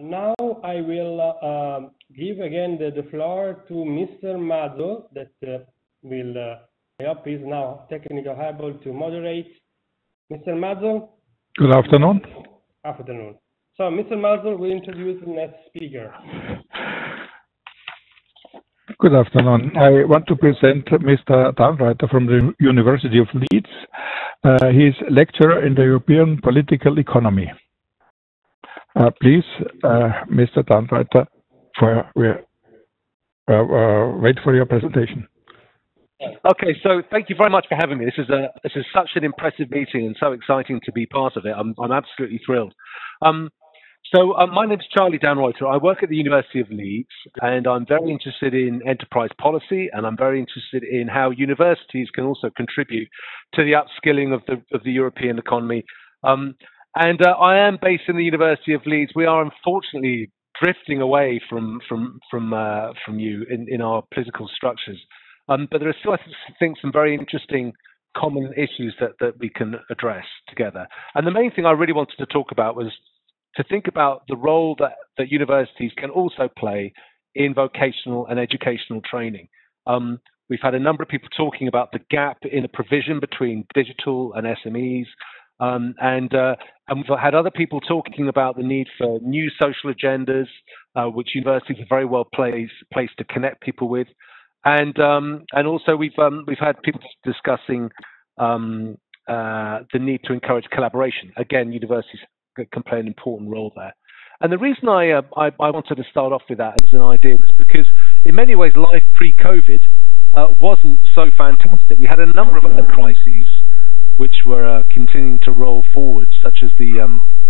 Now I will give again the floor to Mr. Mazzo that will, I hope is now technically able to moderate. Mr. Mazzo? Good afternoon. Afternoon. So Mr. Mazzo will introduce the next speaker. Good afternoon. I want to present Mr. Dannreuther from the University of Leeds. He is lecturer in the European political economy. Please, Mr. Dannreuther, wait for your presentation. Okay, so thank you very much for having me. This is such an impressive meeting and so exciting to be part of it. I'm absolutely thrilled. My name is Charlie Dannreuther. I work at the University of Leeds, and I'm very interested in enterprise policy, and I'm very interested in how universities can also contribute to the upskilling of the European economy. I am based in the University of Leeds. We are unfortunately drifting away from you in our political structures, but there are still, I think, some very interesting common issues that we can address together. And the main thing I really wanted to talk about was to think about the role that universities can also play in vocational and educational training. We've had a number of people talking about the gap in the provision between digital and SMEs. And we've had other people talking about the need for new social agendas, which universities are very well placed to connect people with. And also we've had people discussing the need to encourage collaboration. Again, universities can play an important role there. And the reason I wanted to start off with that as an idea was because in many ways life pre-COVID wasn't so fantastic. We had a number of other crises which were continuing to roll forward, such as the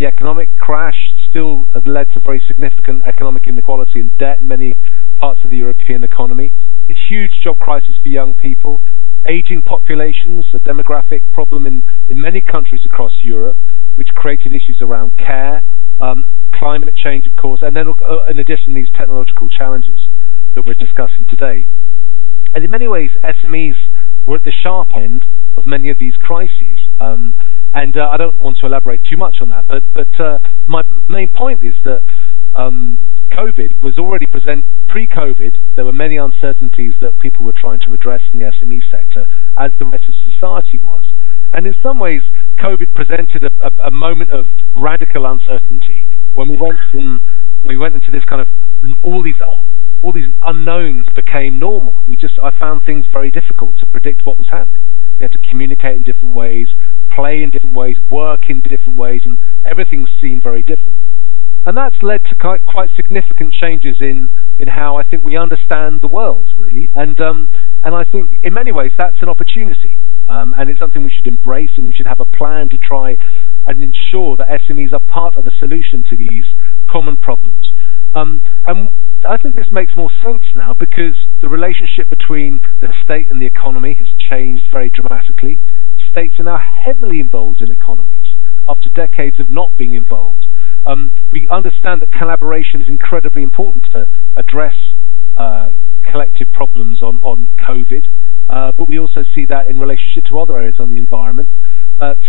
economic crash still had led to very significant economic inequality and debt in many parts of the European economy, a huge job crisis for young people, aging populations, a demographic problem in many countries across Europe, which created issues around care, climate change, of course, and then in addition, these technological challenges that we're discussing today. And in many ways, SMEs were at the sharp end of many of these crises. I don't want to elaborate too much on that, but my main point is that COVID was already present. Pre-COVID, there were many uncertainties that people were trying to address in the SME sector, as the rest of society was. And in some ways, COVID presented a moment of radical uncertainty when we went into this kind of all these unknowns became normal. I found things very difficult to predict what was happening. We had to communicate in different ways, play in different ways, work in different ways, and everything seemed very different. And that's led to quite significant changes in how I think we understand the world, really. And I think in many ways that's an opportunity. And it's something we should embrace, and we should have a plan to try and ensure that SMEs are part of the solution to these common problems. And I think this makes more sense now because the relationship between the state and the economy has changed very dramatically. States are now heavily involved in economies after decades of not being involved. We understand that collaboration is incredibly important to address collective problems on COVID. But we also see that in relationship to other areas on the environment.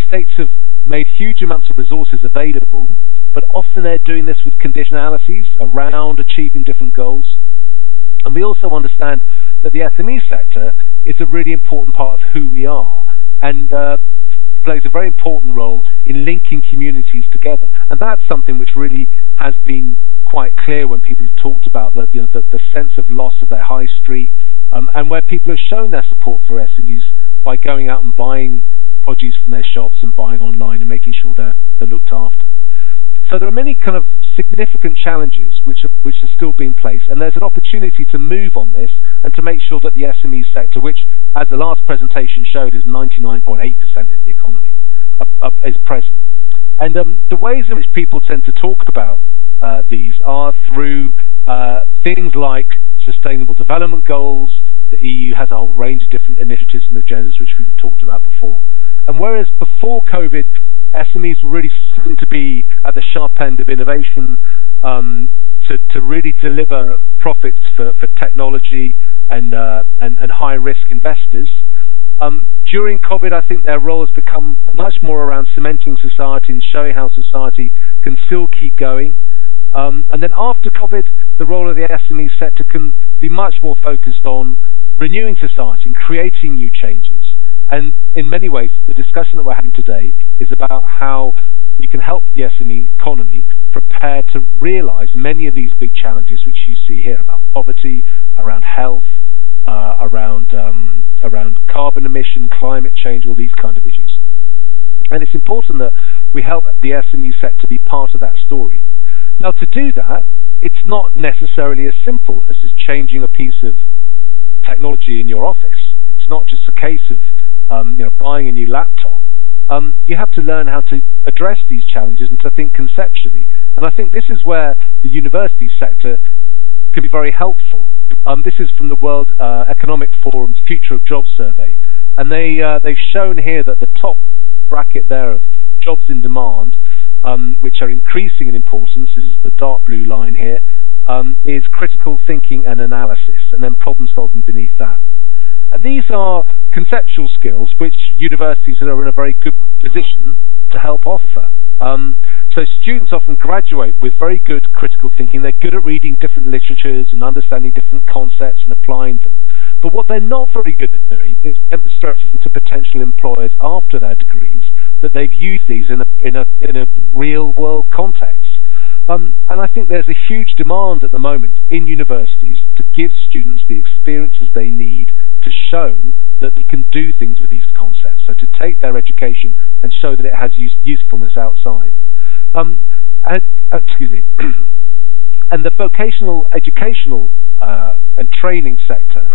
States have made huge amounts of resources available, but often they're doing this with conditionalities around achieving different goals. And we also understand that the SME sector is a really important part of who we are and plays a very important role in linking communities together. And that's something which really has been quite clear when people have talked about the sense of loss of their high street, and where people have shown their support for SMEs by going out and buying produce from their shops and buying online and making sure they're looked after. So there are many kind of significant challenges which are still being placed, and there's an opportunity to move on this and to make sure that the SME sector, which, as the last presentation showed, is 99.8% of the economy, is present. And the ways in which people tend to talk about these are through things like sustainable development goals. The EU has a whole range of different initiatives and agendas which we've talked about before. And whereas before COVID, SMEs were really seen to be at the sharp end of innovation to really deliver profits for technology and high risk investors. During COVID, I think their role has become much more around cementing society and showing how society can still keep going. And then after COVID, the role of the SME sector can be much more focused on renewing society and creating new changes. And in many ways, the discussion that we're having today is about how we can help the SME economy prepare to realize many of these big challenges which you see here about poverty, around health, around carbon emission, climate change, all these kind of issues. And it's important that we help the SME sector be part of that story. Now, to do that, it's not necessarily as simple as just changing a piece of technology in your office. It's not just a case of buying a new laptop. You have to learn how to address these challenges and to think conceptually. And I think this is where the university sector can be very helpful. This is from the World Economic Forum's Future of Jobs survey. And they've shown here that the top bracket there of jobs in demand, which are increasing in importance, this is the dark blue line here, is critical thinking and analysis, and then problem solving beneath that. And these are conceptual skills which universities are in a very good position to help offer. So students often graduate with very good critical thinking. They're good at reading different literatures and understanding different concepts and applying them. But what they're not very good at doing is demonstrating to potential employers after their degrees that they've used these in a real world context. And I think there's a huge demand at the moment in universities to give students the experiences they need to show that they can do things with these concepts. So to take their education and show that it has usefulness outside. Excuse me. And the vocational educational and training sector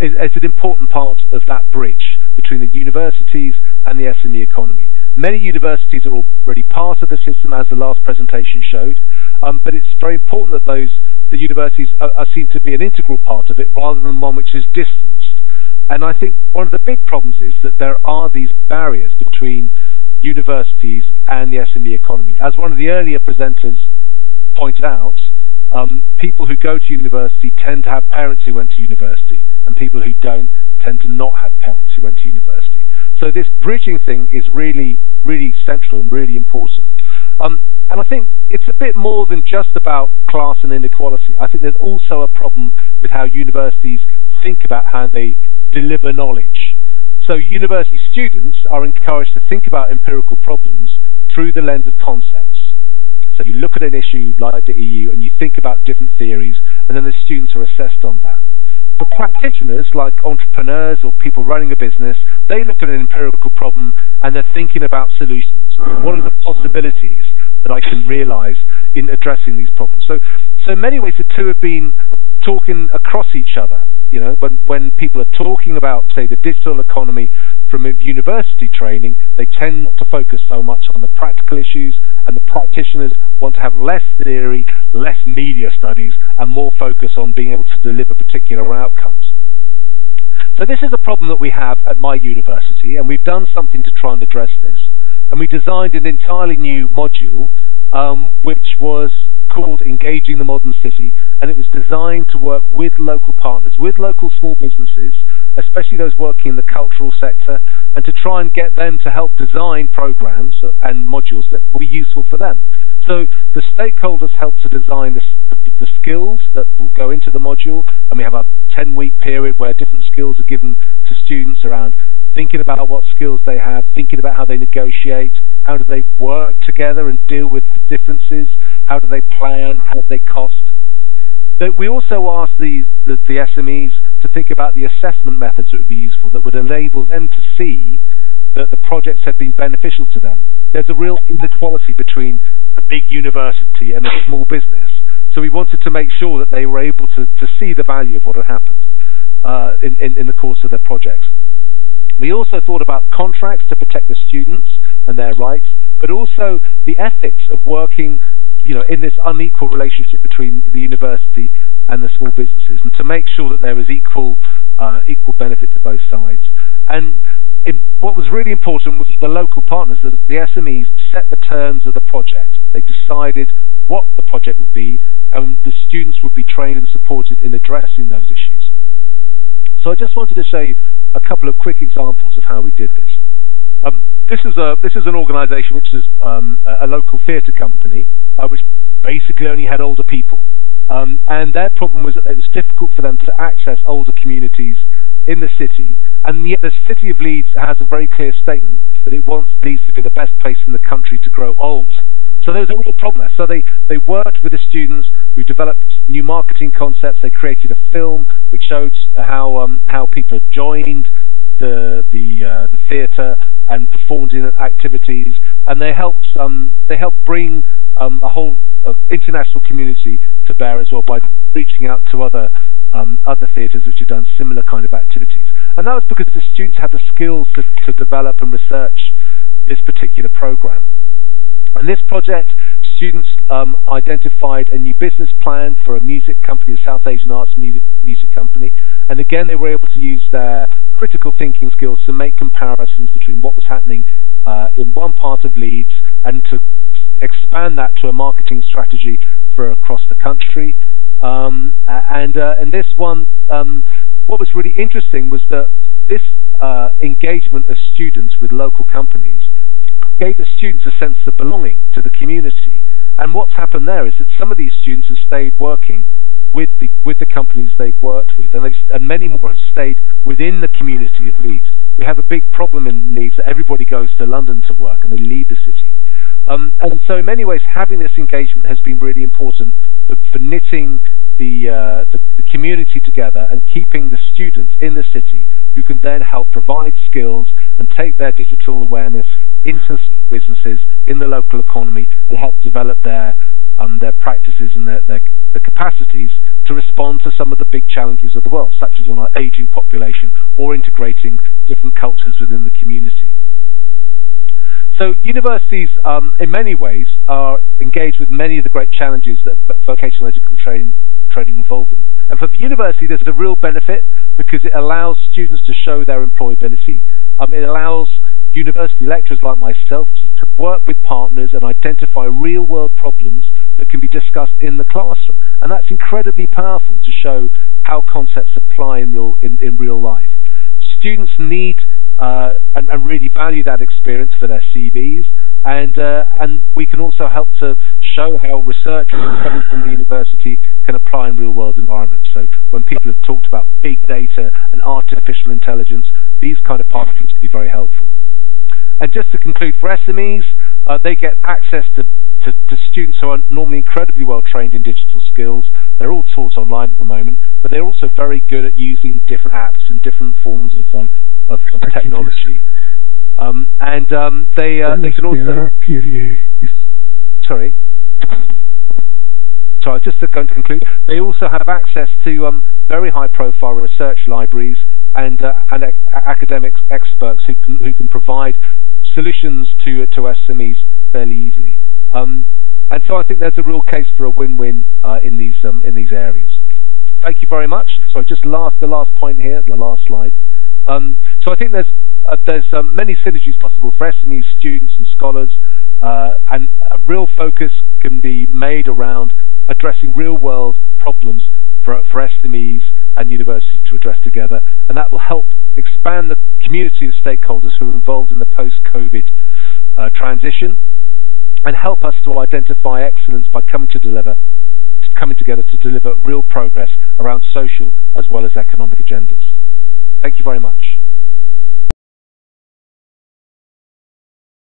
is an important part of that bridge between the universities and the SME economy. Many universities are already part of the system, as the last presentation showed, but it's very important that the universities are seen to be an integral part of it rather than one which is distanced. And I think one of the big problems is that there are these barriers between universities and the SME economy. As one of the earlier presenters pointed out, people who go to university tend to have parents who went to university, and people who don't tend to not have parents who went to university. So this bridging thing is really, really central and really important. And I think it's a bit more than just about class and inequality. I think there's also a problem with how universities think about how they deliver knowledge. So university students are encouraged to think about empirical problems through the lens of concepts. So you look at an issue like the EU and you think about different theories, and then the students are assessed on that. For practitioners like entrepreneurs or people running a business, they look at an empirical problem and they're thinking about solutions. What are the possibilities that I can realize in addressing these problems? So in many ways, the two have been talking across each other. You know, when people are talking about, say, the digital economy from a university training, they tend not to focus so much on the practical issues, and the practitioners want to have less theory, less media studies, and more focus on being able to deliver particular outcomes. So this is a problem that we have at my university, and we've done something to try and address this. And we designed an entirely new module, which was called Engaging the Modern City, and it was designed to work with local partners, with local small businesses, especially those working in the cultural sector, and to try and get them to help design programs and modules that will be useful for them. So the stakeholders helped to design the skills that will go into the module, and we have a 10-week period where different skills are given to students around thinking about what skills they have, thinking about how they negotiate, how do they work together and deal with differences, how do they plan, how do they cost. But we also asked the SMEs to think about the assessment methods that would be useful, that would enable them to see that the projects had been beneficial to them. There's a real inequality between a big university and a small business. So we wanted to make sure that they were able to see the value of what had happened in the course of their projects. We also thought about contracts to protect the students and their rights, but also the ethics of working, you know, in this unequal relationship between the university and the small businesses, and to make sure that there was equal benefit to both sides. And what was really important was that the local partners, the SMEs, set the terms of the project. They decided what the project would be, and the students would be trained and supported in addressing those issues. So I just wanted to show you a couple of quick examples of how we did this. this is an organisation which is a local theatre company, which basically only had older people, and their problem was that it was difficult for them to access older communities in the city, and yet the city of Leeds has a very clear statement that it wants Leeds to be the best place in the country to grow old. So there was a real problem. So they worked with the students who developed new marketing concepts. They created a film which showed how people joined the theatre and performed in activities, and they helped bring a whole international community to bear as well by reaching out to other theatres which have done similar kind of activities. And that was because the students had the skills to develop and research this particular program. In this project, students identified a new business plan for a music company, a South Asian arts music company, and again they were able to use their critical thinking skills to make comparisons between what was happening in one part of Leeds and to expand that to a marketing strategy for across the country. And this one, what was really interesting was that this engagement of students with local companies gave the students a sense of belonging to the community. And what's happened there is that some of these students have stayed working with the companies they've worked with, and many more have stayed within the community of Leeds. We have a big problem in Leeds that everybody goes to London to work and they leave the city. And so in many ways, having this engagement has been really important for knitting the community together and keeping the students in the city who can then help provide skills and take their digital awareness into businesses in the local economy and help develop their practices and their capacities to respond to some of the big challenges of the world, such as an aging population or integrating different cultures within the community. So universities, in many ways, are engaged with many of the great challenges that vocational educational training involve in. And for the university, there's a real benefit because it allows students to show their employability. It allows university lecturers like myself to work with partners and identify real-world problems that can be discussed in the classroom. And that's incredibly powerful to show how concepts apply in real life. Students need and really value that experience for their CVs, and we can also help to show how research coming from the university can apply in real-world environments. So when people have talked about big data and artificial intelligence, these kind of partnerships can be very helpful. And just to conclude, for SMEs, they get access to students who are normally incredibly well trained in digital skills. They're all taught online at the moment, but they're also very good at using different apps and different forms of technology. They can also... Sorry, I was just going to conclude. They also have access to very high-profile research libraries and academic experts who can provide solutions to SMEs fairly easily. And so I think there's a real case for a win-win in these areas. Thank you very much. So just the last point here, the last slide. So I think there's many synergies possible for SMEs, students and scholars, and a real focus can be made around addressing real-world problems for SMEs and universities to address together, and that will help expand the community of stakeholders who are involved in the post-COVID transition, and help us to identify excellence by coming together to deliver real progress around social as well as economic agendas. Thank you very much.